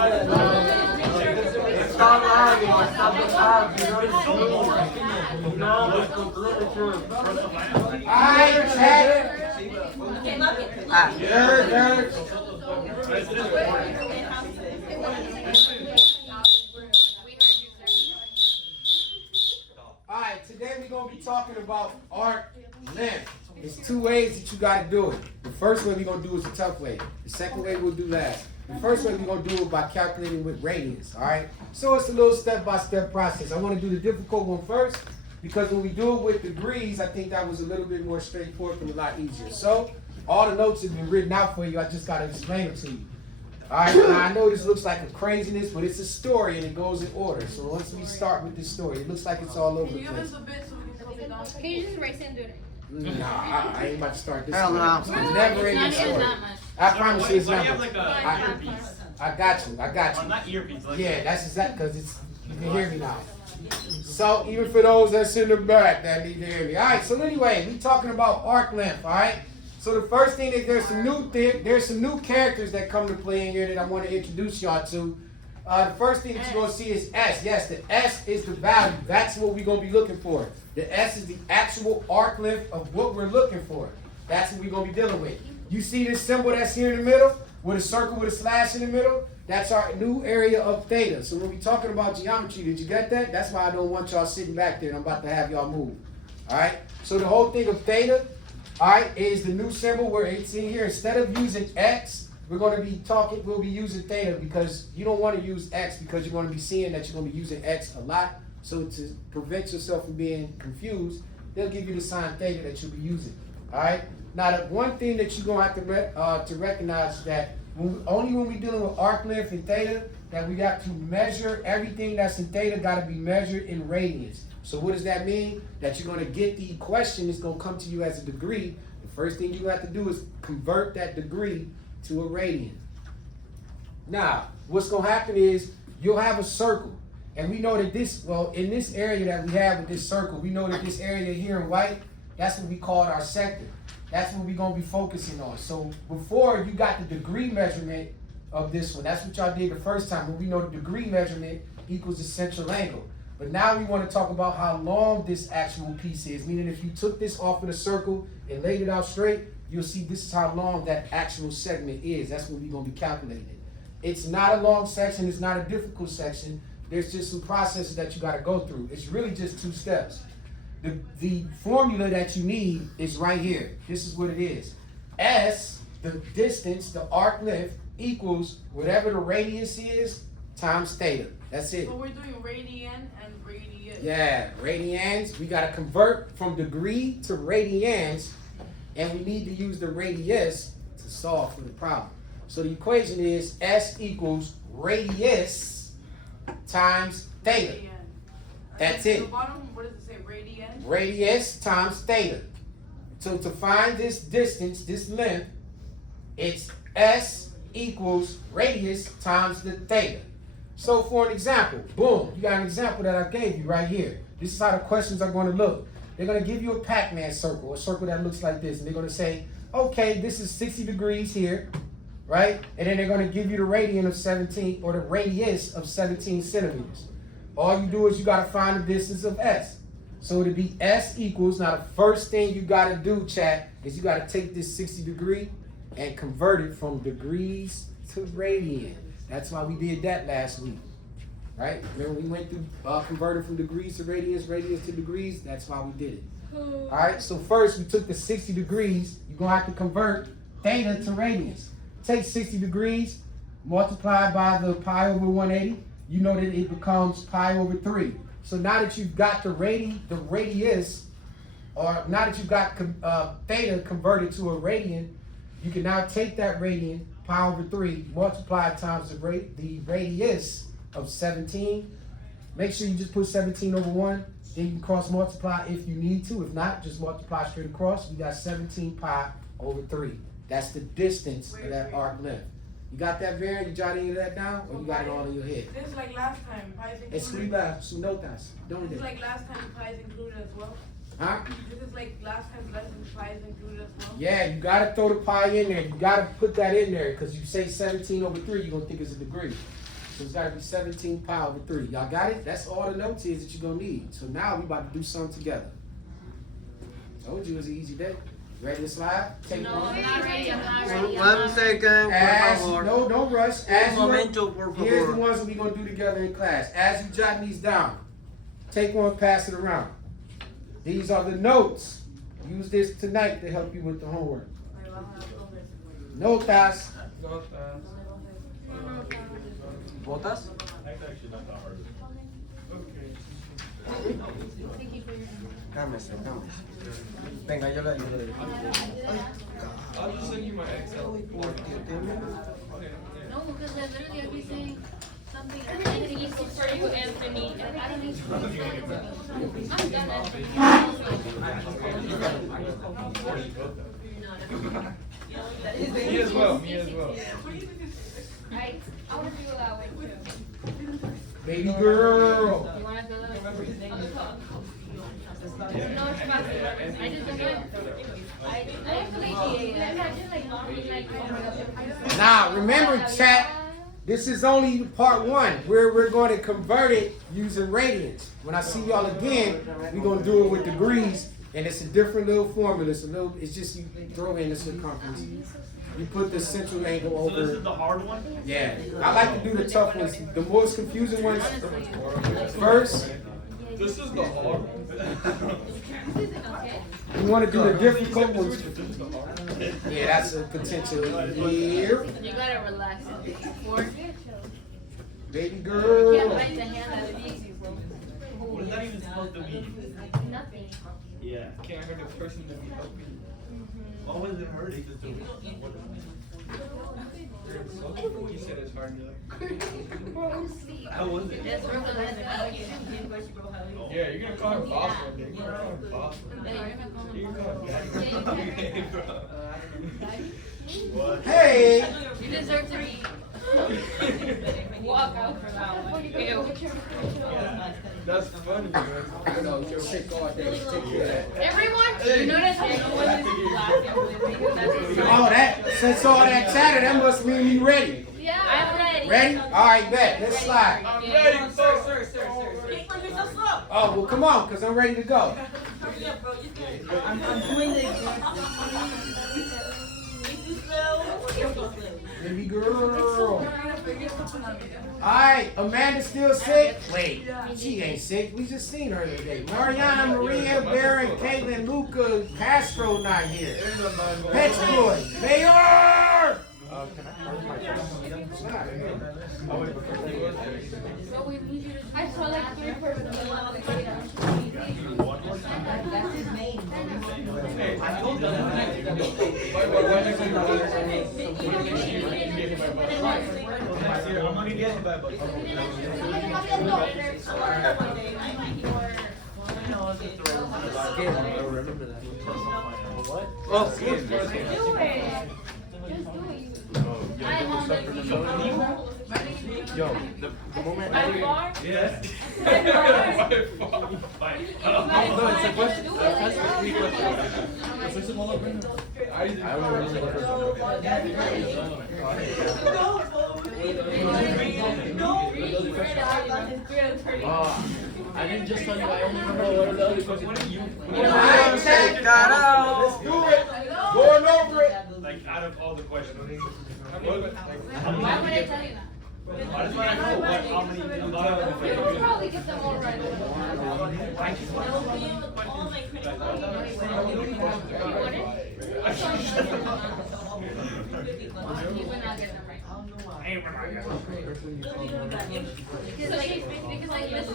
Stop lying or stop the odds. You know it's completely true. Alright, check. Alright, today we're going to be talking about arc length. There's two ways that you got to do it. The first way we're going to do is the tough way. The second way we'll do last. The first way we're going to do it by calculating with radians, alright? So it's a little step-by-step process. I want to do the difficult one first because when we do it with degrees, I think that was a little bit more straightforward and a lot easier. So all the notes have been written out for you. I just got to explain it to you. Alright, now I know this looks like a craziness, but it's a story and it goes in order. So once we start with this story, it looks like it's all over the place. Can you just race into it? Nah, I ain't about to start this. Hell no. It's never ending story. I promise you it's not. Like a earpiece? I got you. Well, not earpiece. Like Yeah, that's exact because it's you can hear me now. So even for those that's in the back that need to hear me. All right. So anyway, we talking about arc length. All right. So the first thing is there's some new characters that come to play in here that I want to introduce y'all to. The first thing that you're gonna see is S. Yes, the S is the value. That's what we're gonna be looking for. The S is the actual arc length of what we're looking for. That's what we're gonna be dealing with. You see this symbol that's here in the middle with a circle with a slash in the middle? That's our new area of theta. So when we're talking about geometry, did you get that? That's why I don't want y'all sitting back there and I'm about to have y'all move. All right? So the whole thing of theta, all right, is the new symbol where it's in here. Instead of using X, we'll be using theta because you don't want to use X because you're going to be seeing that you're going to be using X a lot. So to prevent yourself from being confused, they'll give you the sign theta that you'll be using. All right? Now, the one thing that you're going to have to recognize is that only when we're dealing with arc length and theta, that we got to measure everything that's in theta got to be measured in radians. So what does that mean? That you're going to get the question that's going to come to you as a degree. The first thing you have to do is convert that degree to a radian. Now, what's going to happen is you'll have a circle. And we know that in this area that we have with this circle, we know that this area here in white, that's what we call our sector. That's what we're going to be focusing on. So before you got the degree measurement of this one, that's what y'all did the first time, when we know the degree measurement equals the central angle. But now we want to talk about how long this actual piece is, meaning if you took this off of the circle and laid it out straight, you'll see this is how long that actual segment is. That's what we're going to be calculating. It's not a long section. It's not a difficult section. There's just some processes that you got to go through. It's really just two steps. The formula that you need is right here. This is what it is. S, the distance, the arc length, equals whatever the radius is times theta. That's it. So we're doing radian and radius. Yeah, radians. We got to convert from degree to radians, and we need to use the radius to solve for the problem. So the equation is S equals radius times theta. Radian. That's And it. the bottom, what does it say? Radian? Radius times theta. So to find this distance, this length, it's S equals radius times the theta. So for an example, boom, you got an example that I gave you right here. This is how the questions are going to look. They're going to give you a Pac-Man circle, a circle that looks like this. And they're going to say, okay, this is 60 degrees here, right? And then they're going to give you the radian of 17, or the radius of 17 centimeters. All you do is you got to find the distance of S. So it'll be S equals, now the first thing you got to do, chat, is you got to take this 60 degree and convert it from degrees to radian. That's why we did that last week, right? Remember we went through converting from degrees to radians, radians to degrees? That's why we did it. All right, so first we took the 60 degrees. You're going to have to convert theta to radians. Take 60 degrees, multiply by the pi over 180. You know that it becomes pi over 3. So now that you've got the radius, or now that you've got theta converted to a radian, you can now take that radian, pi over 3, multiply times the radius of 17. Make sure you just put 17 over 1. Then you can cross multiply if you need to. If not, just multiply straight across. We got 17 pi over 3. That's the distance of that arc length. You got that, Varian? You jot any of that down? Or you got it all in your head? This is like last time, pi is included. Escriba sus notas. This ¿Dónde? is like last time, pi is included as well. Huh? This is like last time's lesson, pi is included as well. Yeah, you gotta throw the pi in there. You gotta put that in there because you say 17 over 3, you're gonna think it's a degree. So it's got to be 17 pi over 3. Y'all got it? That's all the notes is that you're going to need. So now we about to do something together. Told you it was an easy day. Ready to slide? Take No, one. I'm not ready. I'm not ready. One second, por As, favor. no, don't rush. As Un you, momento, por here's the favor. ones that we're going to do together in class. As you jot these down, take one, pass it around. These are the notes. Use this tonight to help you with the homework. Notas. ¿Botas? Cálmese, cálmese. Venga, yo le ayudo. I'll just send you my Excel. No, because I literally I'll be saying something easy for you, Anthony, and I don't need to. I'm done, Anthony. Me as well, me as well. I want to feel that way too. Baby girl. You want to feel that way? No, it's fast. I just don't know. I have to like, I just like normally like. Now, remember, chat, this is only part 1, where we're going to convert it using radians. When I see y'all again, we're going to do it with degrees, and it's a different little formula. It's just you throw in the circumference. You put the central angle over. So this is the hard one? Yeah, I like to do the tough ones. The most confusing ones first. This is the hard one. You want to do the difficult ones. Yeah, that's a potential here. You gotta relax it. Baby You can't girl. bite the hand that feeds you, bro. What is that even supposed to mean? Nothing. Yeah. Can't hurt a person to be helping. What was it hurting? You said it's hard to. Bro, sleep. How was it? That's real good. Yeah, you're gonna call her boss one day. You're gonna call her boss. You can call her daddy. What? Hey. You deserve to be walk out for that one. Ew. That's funny, man. I know, you're sick all day. Take care of that. Everyone, you notice no one is laughing with me. Oh, that, since all that chatter, that must mean you ready. Yeah, I'm ready. Ready? All right, bet. Let's slide. I'm ready, sir. Oh, well, come on, because I'm ready to go. Baby girl. Alright, Amanda's still sick? Wait, she ain't sick. We just seen her today. Mariana, Maria, Baron, Caitlin, Luca, Castro not here. Pet Boy, Mayor! I saw like 3 persons. That's his name. I'm gonna get him by buddy. What? Oh, Just do it. I'm on the Yo, the moment I'm far. Yes. I'm far. Fine. No, it's a question. That's a free question. I didn't just tell you I only remember what are the other questions. What are you? Alright, chat. Let's do it. Going over it. Like out of all the questions. Why would I tell you that? I just want to know what, how many, You will probably get them all right. You would not get them right. Because like this.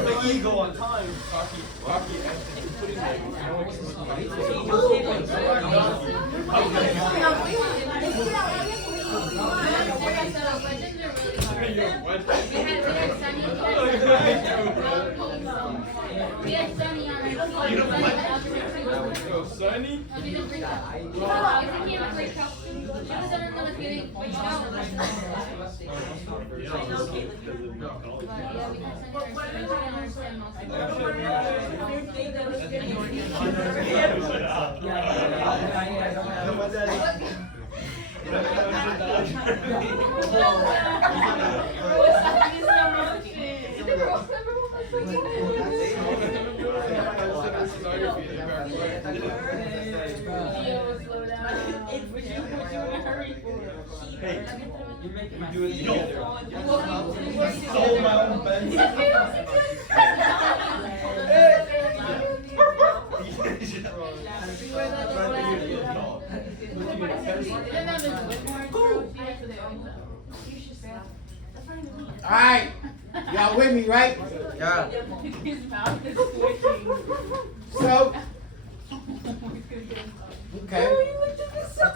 The ego on time. We had Sunny on our team. Sunny? She was in great health. She was on another feeling. But yeah, we had Sunny on our team also. Hey, we do it together. Sold my own Benz. Alright. Y'all with me, right? Yeah. So, okay.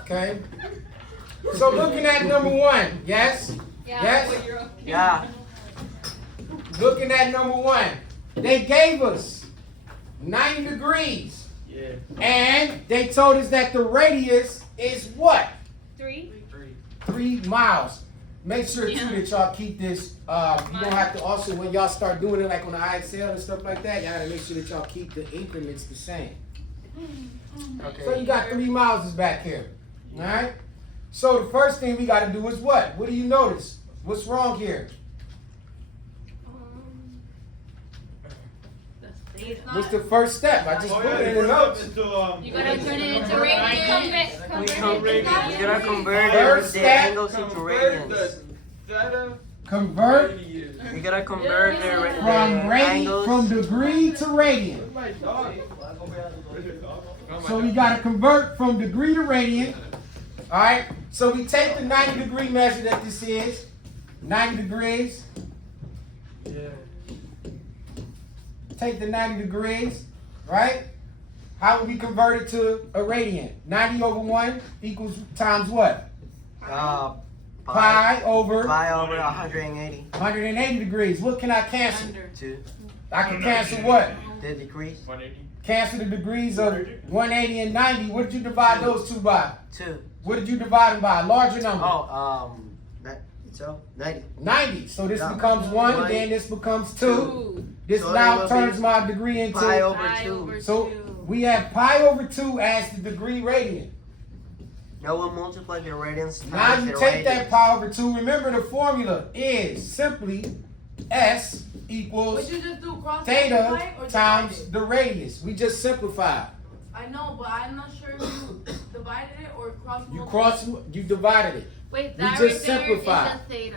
Okay. So looking at number one, yes? Yes? Yeah. Looking at number one, they gave us 90 degrees. Yeah. And they told us that the radius is what? 3. 3 miles. Make sure too that y'all keep this. You don't have to also, when y'all start doing it like on the ISL and stuff like that, y'all gotta make sure that y'all keep the increments the same. Okay. So you got 3 miles is back here. Alright? So the first thing we gotta do is what? What do you notice? What's wrong here? What's the first step? I just put it in the notes. You gotta turn it into radians. We gotta convert First the step. angles into radians. Convert We gotta convert the from angles. from degree to radian. So we gotta convert from degree to radian. Alright? So we take the 90 degree measure that this is. 90 degrees. Take the 90 degrees, right? How would we convert it to a radian? 90 over 1 equals times what? Pi over Pi over 180. 180 degrees. What can I cancel? 2. I can cancel what? The degrees. Cancel the degrees of 180 and 90. What did you divide those two by? 2. What did you divide them by? Larger number. Oh, so 90. 90. So this No. becomes 1, and then this becomes 2. This So now it will turns be my degree into Pi over 2. So we have pi over 2 as the degree radian. Now we'll multiply the radians Now times you the take that radians. pi over 2. Remember the formula is simply S equals Would you just do cross theta multiply or times divide it? the radius. We just simplified. I know, but I'm not sure if you divided it or cross You divided it. Wait, We that just right there simplified. is a theta,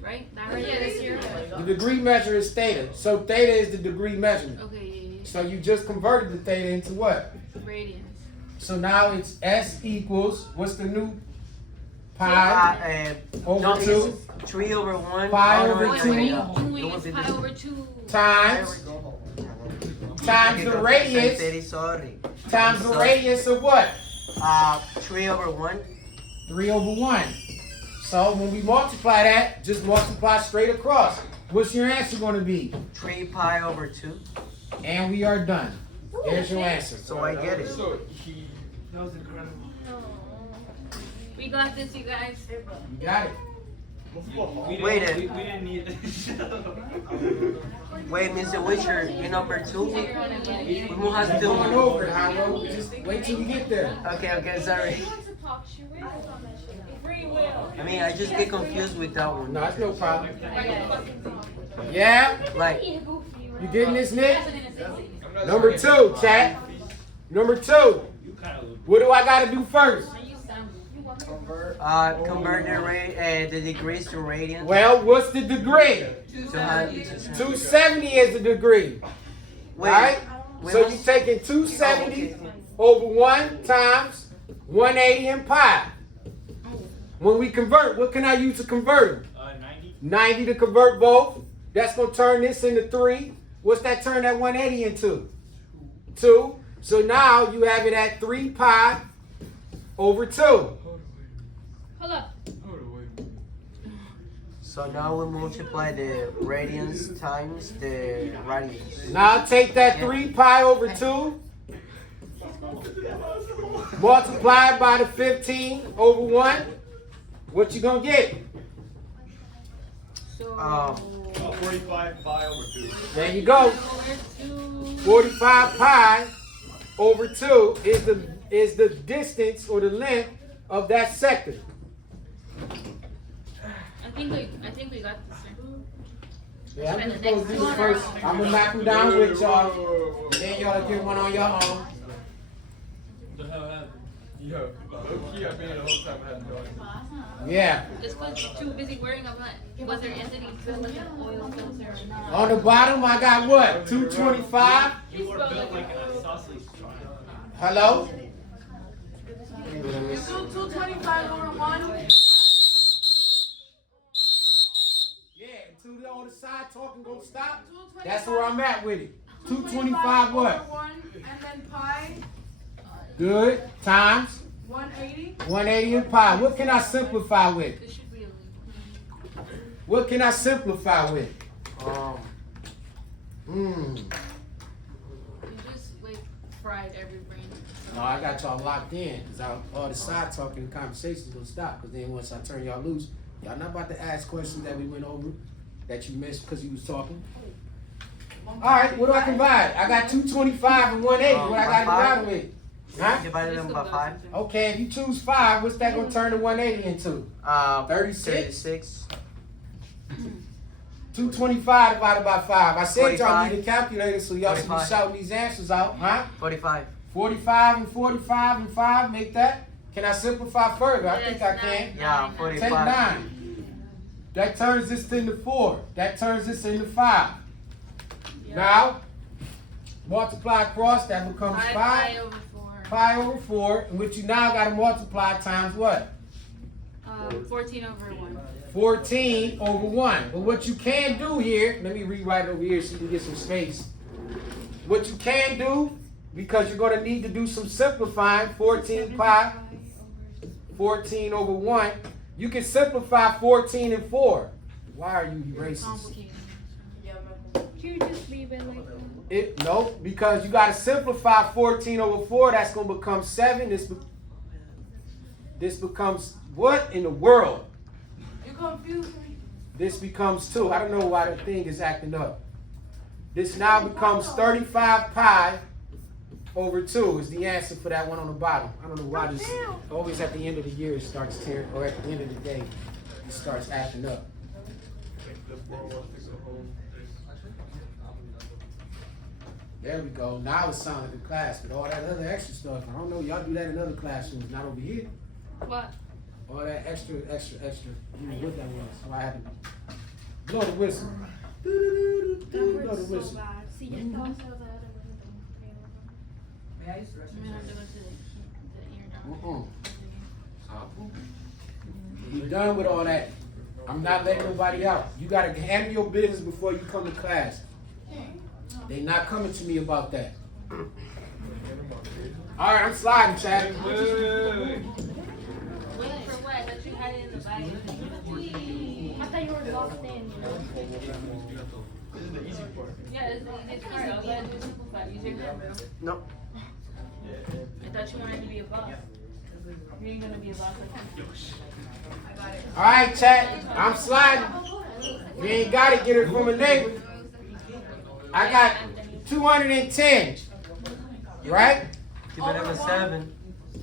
right? That right there is your. The degree measure is theta. So theta is the degree measurement. Okay, yeah. So you just converted the theta into what? Radians. So now it's S equals, what's the new pi over no, 2 it's 3 over 1. Pi Oh, over no, Wait, two. wait, It wait, will it's be pi this. over 2. times the radius Sorry. times the radius of what? 3 over 1. 3 over 1. So when we multiply that, just multiply straight across. What's your answer going to be? 3 pi over 2. And we are done. There's your answer. So I get it. We got this, you guys. You got it. Wait, we didn't need this. Wait, Mr. Witcher, you number 2? We must have to do Going over it, Hiro. Just wait till you get there. Okay, sorry. I mean, I just get confused with that one. No, it's no problem. Yeah? Like, You getting this, Nick? Number 2, chat. Number 2. What do I got to do first? convert the degrees to radians. Well, what's the degree? 270. 270 is the degree. Wait, Right? we So must- you're taking 270 Oh, okay. over 1 times 180 and pi. When we convert, what can I use to convert them? 90. 90 to convert both. That's going to turn this into 3. What's that turn that 180 into? 2. So now you have it at 3 pi over 2. Hold up. So now we multiply the radians times the radians. Now take that 3 pi over 2. Multiply it by the 15 over 1. What you going to get? 45 pi over 2. There you go. 45 pi over 2 is the distance or the length of that sector. I think we got this, sir. Yeah, I'm just gonna do this first. I'm gonna knock them down with y'all. Then y'all get one on your own. The hell happened? Yo, low-key, I've been here the whole time, I had no idea. Yeah. Just because too busy worrying about was there Anthony spilled like an oil filter or not. On the bottom, I got what? 225. You were built like a sausage. Hello? You do 225 over 1. Yeah, until the other side talking gonna stop. That's where I'm at with it. 225 over what? 1, and then pi, Good. Times 180. 180 and pi. What can I simplify with? This should be illegal. What can I simplify with? You just like fried every brain. No, I got y'all locked in because all the side talking and conversations gonna stop. Because then once I turn y'all loose, y'all not about to ask questions that we went over that you missed because you was talking. All right, what do I divide? I got 225 and 180. What I got to divide with? Huh? Divided them by 5. Okay, if you choose 5, what's that gonna turn the 180 into? 36. 36. 225 divided by 5. I said y'all 45. need a calculator so y'all should be 45. shouting these answers out, huh? 45. 45 and 45 and 5 make that. Can I simplify further? I think I Yes, can. Yeah, Take 45. 9. That turns this into 4. That turns this into 5. Now, multiply across, that becomes 5. Pi over 4. Pi over 4, in which you now got to multiply times what? 14 over 1. 14 over 1. But what you can do here, let me rewrite it over here so you can get some space. What you can do, because you're going to need to do some simplifying, 14 pi, 14 over 1. You can simplify 14 and 4. Why are you racist? Complicated. Yeah, You just leave it like that. No, because you got to simplify 14 over 4. That's going to become 7. This becomes what in the world? you confused me. This becomes 2. I don't know why the thing is acting up. This now becomes 35 pi over 2 is the answer for that one on the bottom. I don't know why this always at the end of the year it starts tearing, or at the end of the day it starts acting up. There we go. Now it's sounding like a class, but all that other extra stuff, I don't know, y'all do that in other classrooms, not over here. What? All that extra. You know what that was. So I had to blow the whistle. Blow the whistle. See, just tell us how that I'm gonna have to go to the ear down. We done with all that. I'm not letting nobody out. You gotta handle your business before you come to class. They not coming to me about that. All right, I'm sliding, Chad. Waiting for what? That you had it in the bag. I thought you were locked in. This is the easy part. Yeah, this is the easiest part. You gotta do simplify. Use your head, bro. No. I thought you wanted to be a boss. You ain't gonna be a boss like that. All right, Chad. I'm sliding. You ain't got it. Get it from a neighbor. I got 210. Right? Divided by 7.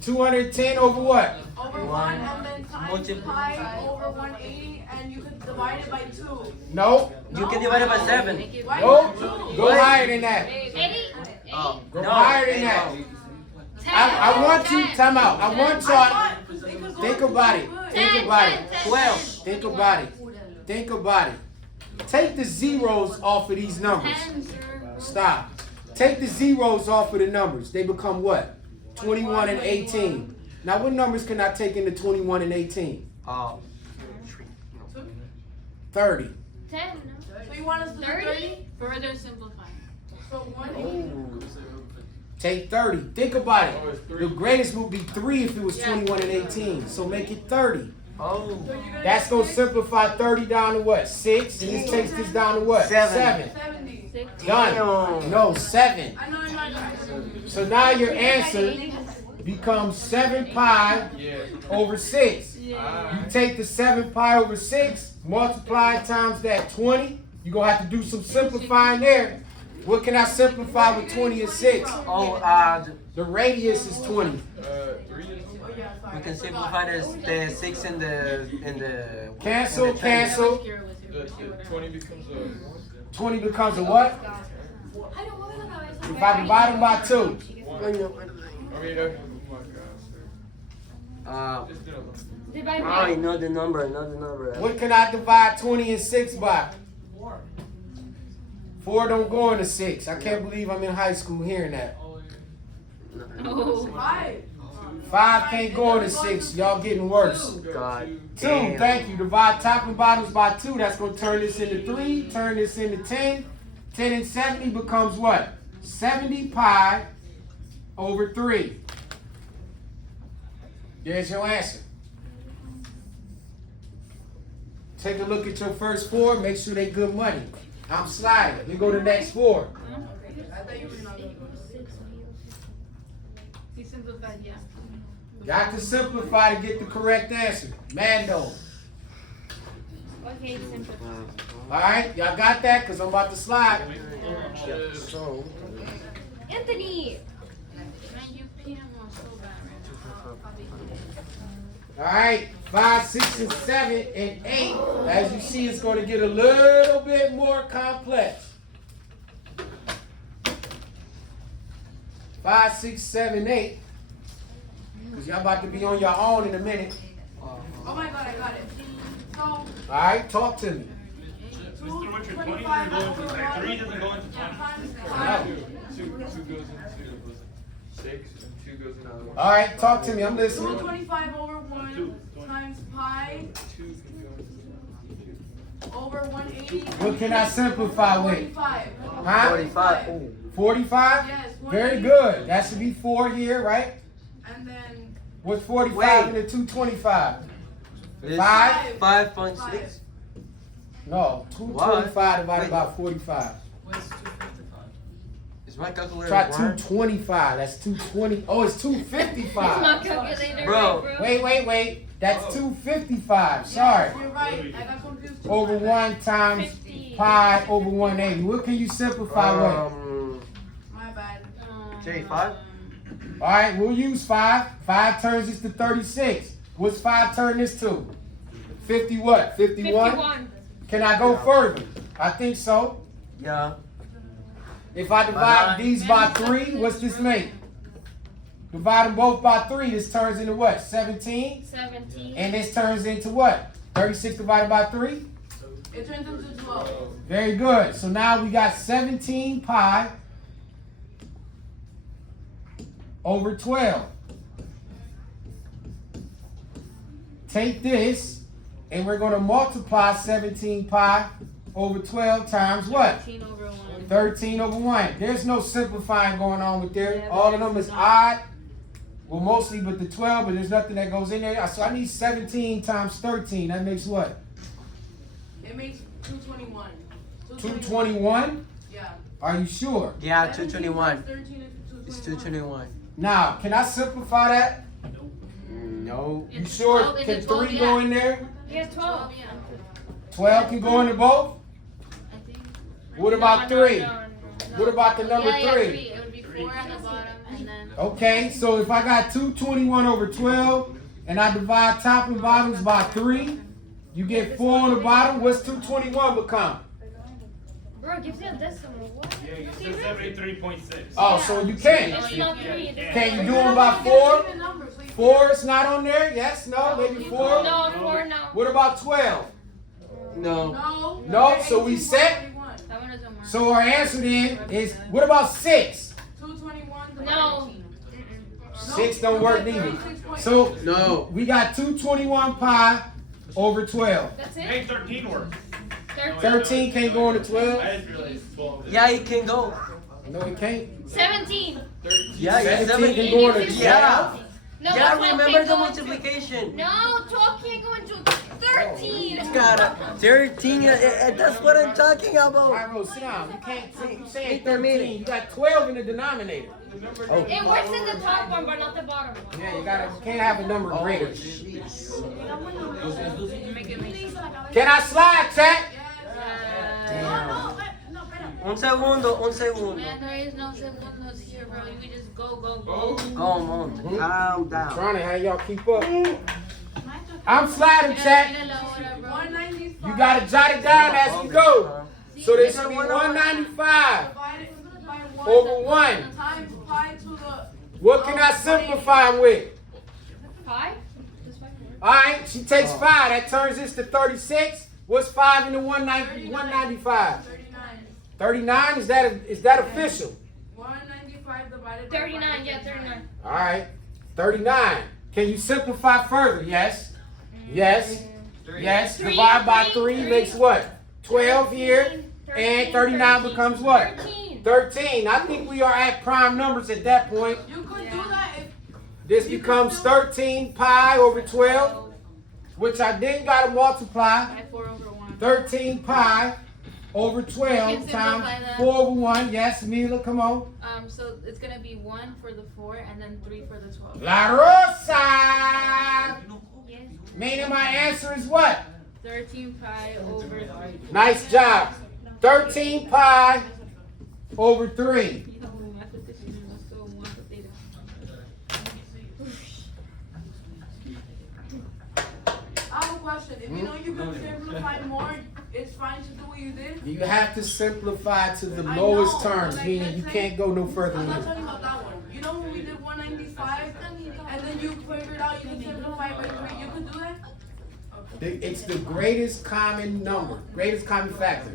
210 over what? Over 1, One. and then times pi over 180, and you could divide it by 2. No. You can divide it by 7. Why Go. not 2? Go higher than that. 80? Oh, Go no. higher than that. I want you. Time out. I want y'all. Think about it. Think about it. 12. Think about it. Think about it. Take the zeros off of these numbers. Stop. Take the zeros off of the numbers. They become what? 21 and 18. Now, what numbers can I take into 21 and 18? 30. 10. So you want us to do 30? Further simplify. So 180. Take 30. Think about it. The greatest would be 3 if it was 21 and 18. So make it 30. Oh. That's going to simplify 30 down to what? 6. And this takes this down to what? 7. 70. Done. No, 7. I know I'm not. So now your answer becomes 7 pi over 6. You take the 7 pi over 6, multiply it times that 20. You're going to have to do some simplifying there. What can I simplify with 20 and 6? Oh, The radius is 20. 3 is. Oh, yeah, sorry. We can simplify the 6 in the Cancel, in the cancel. The 20 becomes a. 20 becomes a what? Ay, no mueve la cabeza. If I divide them by 2. 1. I mean, oh my gosh, sir. Just do it. Divide I by. know the number, What can I divide 20 and 6 by? 4 don't go into 6. I can't believe I'm in high school hearing that. Oh. 5. 5 can't go into 6. Y'all getting worse. God. 2, thank you. Divide top and bottoms by 2. That's going to turn this into 3. Turn this into 10. 10 and 70 becomes what? 70 pi over 3. There's your answer. Take a look at your first 4. Make sure they good money. I'm sliding. You go to the next 4. I thought you were not going to go. Sí, simplified, yeah. Got to simplify to get the correct answer. Mando. Okay, simplified. All right, y'all got that? Because I'm about to slide. So, Anthony! Man, you peed him on so bad right now. All right, 5, 6, and 7, and 8. As you see, it's going to get a little bit more complex. 5, 6, 7, 8. Because y'all about to be on your own in a minute. Oh my god, I got it. So, All right, talk to me. Mr. What's your 20? 25 You're going over to 1 3 doesn't go into 20. times No. 5. 2 goes into 6 and 2 goes into 1. All right, talk to me. I'm listening. 225 over 1 times pi 2 can go into over 180. What can I simplify with? 45. Huh? 45. 45? Yes, Very 180. good. That should be 4 here, right? And then What's 45 Wait. into 225? It's 5? 5.6. No, 225 divided by 45. Is my calculator Try wrong? 225. That's 220. Oh, it's My 255. calculator, Bro. right, Wait. That's 255. Sorry. you're right. I got confused. Over 1 times 50. pi over 180. What can you simplify with? My bad. J, 5? All right, we'll use 5. 5 turns this to 36. What's 5 turn this to? 50 what? 51? 51. Can I go further? I think so. Yeah. If I divide these by 3, what's this make? Divide them both by 3, this turns into what? 17? 17. And this turns into what? 36 divided by 3? It turns into 12. Very good. So now we got 17 pi over 12. Take this, and we're going to multiply 17 pi over 12 times what? 13 over 1. 13 over 1. There's no simplifying going on with there. All of them is odd. Well, mostly but the 12, but there's nothing that goes in there. So I need 17 times 13. That makes what? It makes 221. 221? Yeah. Are you sure? Yeah, 17 221. times 13 is It's 221. Now, can I simplify that? No. You sure? 12, Can it's 12, 3 go in there? Yeah, 12. Yeah. 12 can go into both? I think. What about 3? No. What about the number Yeah, 3? 3. It would be 4 on the bottom and then. Okay, so if I got 221 over 12 and I divide top and bottoms by 3, you get 4 on the bottom. What's 221 become? Bro, gives you a decimal. What? Yeah, you said 73.6. Oh, so you can. It's not 3. It's Can you not do three. them by 4? Even numbers, so you 4 is not on there? Yes, no, maybe 4? No, 4 no. What about 12? No. No. No, so we set. 18.41. That one doesn't work. So our answer then is, what about 6? 221 divided No. 6 don't work neither. So No. we got 221 pi over 12. That's it? Make 13 work. 13 can't go into 12? I just realized 12. Yeah, it can go. No, it can't. 17. Yeah, 17 can go into 12? Yeah. No, Yeah, 12 remember can't the go into- multiplication. No, 12 can't go into 13. It's got a 13. That's what I'm talking about. Alright, sit down. You can't you saying Make the meeting. 13. You got 12 in the denominator. It works in the top one, but not the bottom one. Yeah, you can't have a number greater. Jeez. Can I slide, chat? Yes. No, no, Un segundo, un segundo. Man, there is no segundos here, bro. We just go. Go, Monte. Calm down. Trying to have y'all keep up. I'm sliding, chat. Mira la hora, bro. 195. You gotta jot it down as we go. So this should be 195 Divided by 1. over 1. Times pi to the. What can I simplify them with? 5? Just 5 more. All right, she takes 5. That turns this to 36. What's 5 into 195? 39. 39? Is that official? 195 divided by 39, yeah, 39. All right, 39. Can you simplify further? Yes. Yes. Yes. Divide by 3 makes what? 12 here. And 39 becomes what? 13. 13. I think we are at prime numbers at that point. You could do that if. This becomes 13 pi over 12, which I then got to multiply. 4 over 1. 13 pi over 12 You can times simplify that. 4 over 1. Yes, Mila, come on. So it's gonna be 1 for the 4 and then 3 for the 12. La Rosa! Yes. Meaning my answer is what? 13 pi over 3. Nice job. 13 pi over 3. I have a question. If you know you can simplify more, it's fine to do what you did. You have to simplify to the I lowest know, terms, but I meaning can't you say- can't go no further I'm than not that. talking about that one. You know when we did 195 and then you figured out you can simplify by 3, you could do that? It's the greatest common number, greatest common factor.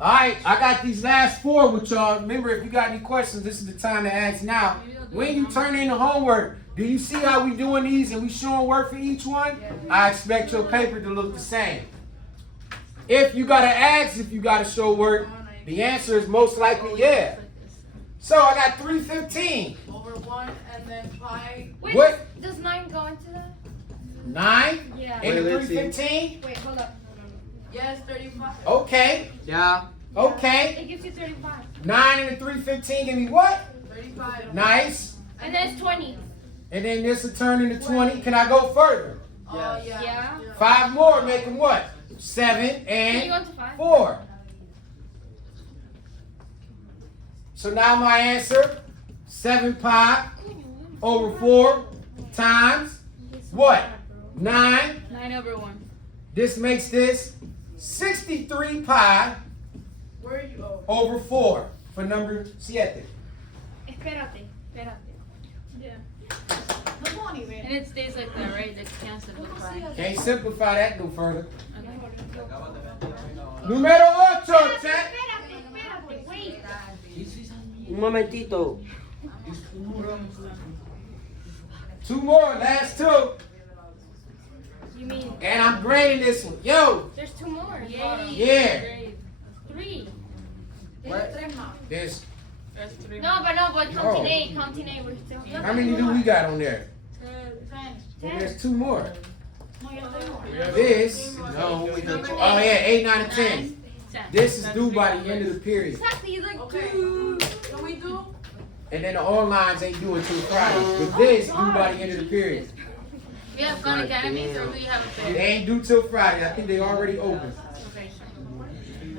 All right, I got these last 4 with y'all. Remember, if you got any questions, this is the time to ask now. When you turn in the homework, do you see how we doing these and we showing work for each one? I expect your paper to look the same. If you gotta ask, if you gotta show work, the answer is most likely yeah. So I got 315. Over 1 and then pi. Wait, What? does 9 go into that? 9 Yeah. into Wait, let's see. 315. Wait, hold up. Yes, 35. Okay, Yeah. okay. It gives you 35. 9 into 315 give me what? 35. Nice. And then it's 20. And then this will turn into 20. Can I go further? Yeah. Yeah. 5 more, making what? 7 Can you go and to 5? 4. So now my answer, 7 pi over 4 times what? 9. 9 over 1. This makes this 63 pi Where are you? Oh. over 4 for number 7. Espérate. Yeah. And it stays like that, right? Like can't simplify. Can't simplify that no further. Okay. Numero 8, chat. Espérate, wait. Un momentito. 2 more, last 2. You mean And I'm grading this one. Yo, there's 2 more? Yay. Yeah. Great. 3. there's, No, but continue. We're still. how many do we got on there? 10. There's 2 more. No, you have 3 more. This, No, we don't. oh yeah, 8, 9, and 10. 10. This is due by the end of the period. Exactly, like Okay. Can we do? And then the online lines ain't due until Friday. But this due by the end of the period. we have Khan Academies or we have a They fair? ain't due till Friday. I think they already open. Okay.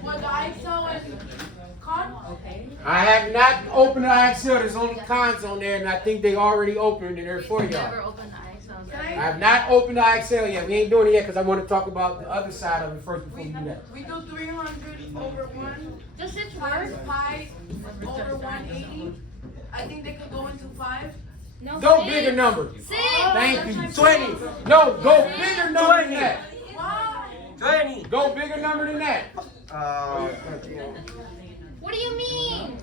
What the ISO and con? I have not opened the Excel. There's only cons on there, and I think they already opened and they're for We've y'all. never opened the ISOs. Can I I? have not opened the Excel yet. We ain't doing it yet because I want to talk about the other side of it first before we do that. We do 300 over 1 Does it times work? pi over 180. I think they could go into 5. No. Go 6. bigger number. 6. Thank you. 20. No, go bigger number than that. Why? 20. Go bigger number than that. What do you mean?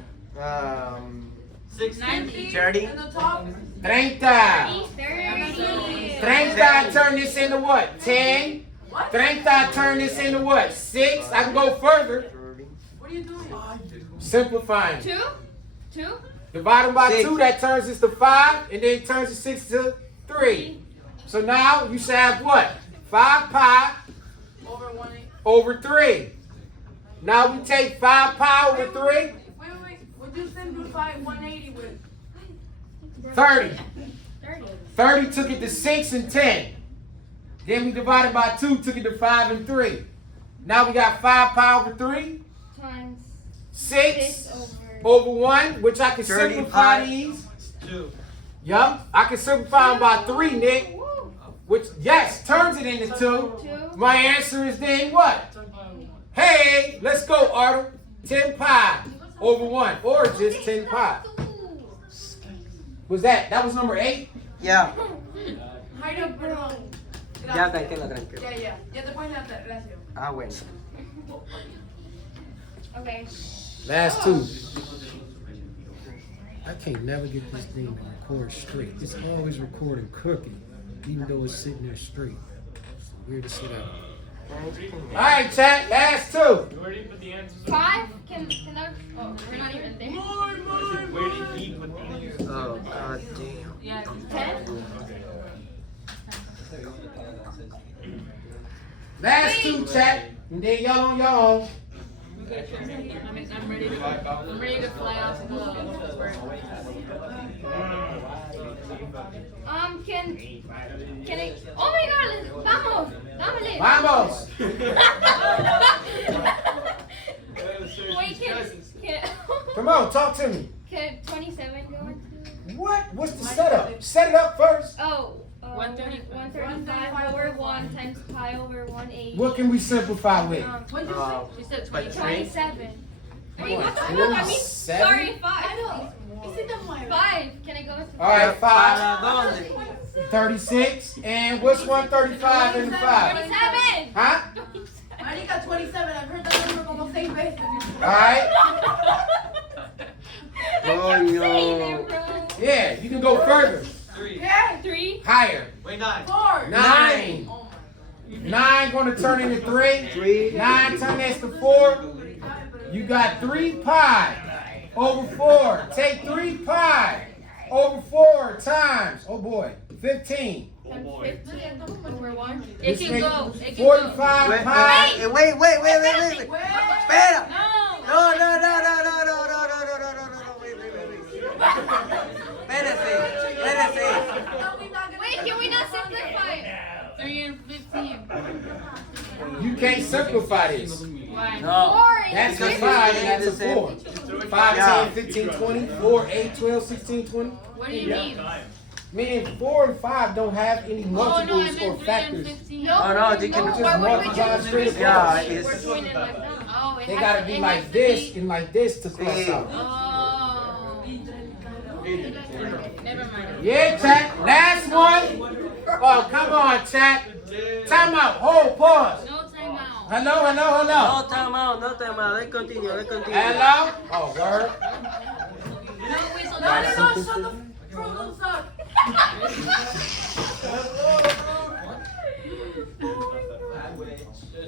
60. 30 in the top. 30. 30. 30 turn this into what? 10. What? 30 turn this into what? 6. I can go further. What are you doing? Simplifying. 2? 2? Divided by 6. 2, that turns this to 5, and then it turns the 6 to 3. So now you should have what? 5 pi Over 180. over 3. Now we take 5 pi over 3, Wait. Would you simplify 180 with? 30. 30. 30 took it to 6 and 10. Then we divided by 2, took it to 5 and 3. Now we got 5 pi over 3. Times 6 over. over 1, which I can 30 simplify pi. these. 2. Yup, I can simplify them by 3, Nick. Woo. Which, yes, turns it into 2. 2. My answer is then what? Hey, let's go, Artem. 10 pi over 1, or just 10 pi. Was that was number 8? Yeah. Jairo, perdón. Ya, tranquilo, tranquilo. Ya. Ya te puedes levantar, gracias. Ah, bueno. Okay. Last 2. I can't never get this thing to record straight. It's always recording crooked, even though it's sitting there straight. It's weird to sit out. Alright, chat, last 2. You already put the answers. 5? Can I? Oh, we're not even there. Where did he put the answers? Oh, god damn. Yeah. 10? Last 2, chat. And then y'all on your own. I'm ready to fly out to Pittsburgh. Can I? Oh my God! Vamos, dámele. Vamos. Wait, can Come on, talk to me. can 27 go into? What? What's the setup? Set it up first. Oh. 135 over 1 times pi over 1/8. What can we simplify with? What'd you say? She said Like 27. I mean, What, I know. I mean, 27? sorry, 5. I know. Is it the one? 5. Can I go into? All right, 5. ¿Para dónde? 36. And what's 135 in the 5? 27. Huh? Marica, 27. I've heard that number como 6 veces. All right. I kept saying it, bro. Yeah, you can go further. 3. Yeah. 3. Higher. Wait, 9. 4. 9. Oh 9 going to turn into 3. 3. 9 turn this to 4. You got 3 pi over 4. Take 3 pi over 4 times. Oh boy. 15. Times 15 over 1. It This can make go. It can 45 Wait, pi. wait. Wait. Espera. go. No. Espérese. Wait, can we not simplify it? 3 and 15. You can't simplify this. Why? No. 4 and That's a 15. 5 and that's a 4. 5, Yeah. 10, 15, 20. 4, 8, 12, 16, 20. What do you mean? Meaning 4 and 5 don't have any Oh no, I multiples meant or 3 and factors. 15. Oh, no, they can just why would we multiply choose straight this? Yeah, We're it's- doing it like that. Oh, it They has gotta to- be it like has to this be- and like this to cross See. out. Oh. Never mind. Yeah, chat. Last one. Oh, come on, chat. Time out. Hold, pause. No timeout. Hello. No time out. Let's continue. Hello? Oh, word. No, wait, so No, that's shut the frozen up.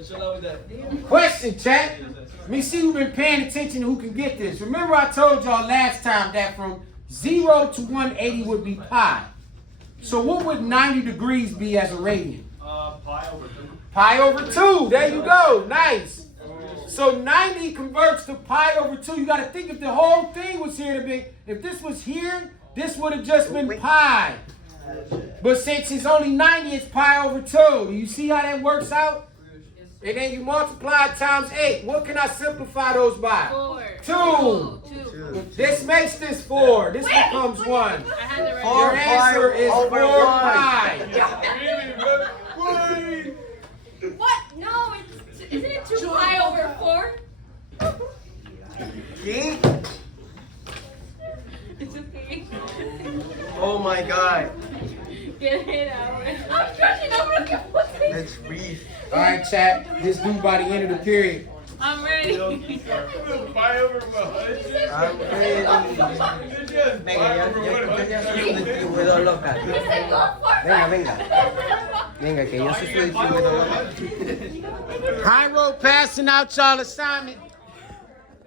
Chill out with that. Question, chat. Let me see who's been paying attention and who can get this. Remember I told y'all last time that from 0 to 180 would be pi. So what would 90 degrees be as a radian? Pi over 2. Pi over 2. There you go. Nice. So 90 converts to pi over 2. You got to think if the whole thing was here to be, if this was here, this would have just been pi. But since it's only 90, it's pi over 2. Do you see how that works out? And then you multiply it times 8. What can I simplify those by? 4. 2. 2. This makes this 4. This becomes 1. I had it right. Your answer is 4 pi. What? No, isn't it 2 pi over 4? ¿Qué? It's okay. Oh my god. Get it out. I'm stretching over the pussy. Let's breathe. All right, chat. This due by the end of the period. I'm ready. Pi over 100. I'm ready. Venga, ya soy el distribuidor local. He said go for it. Venga, que yo soy su distribuidor local. High road passing out y'all assignment.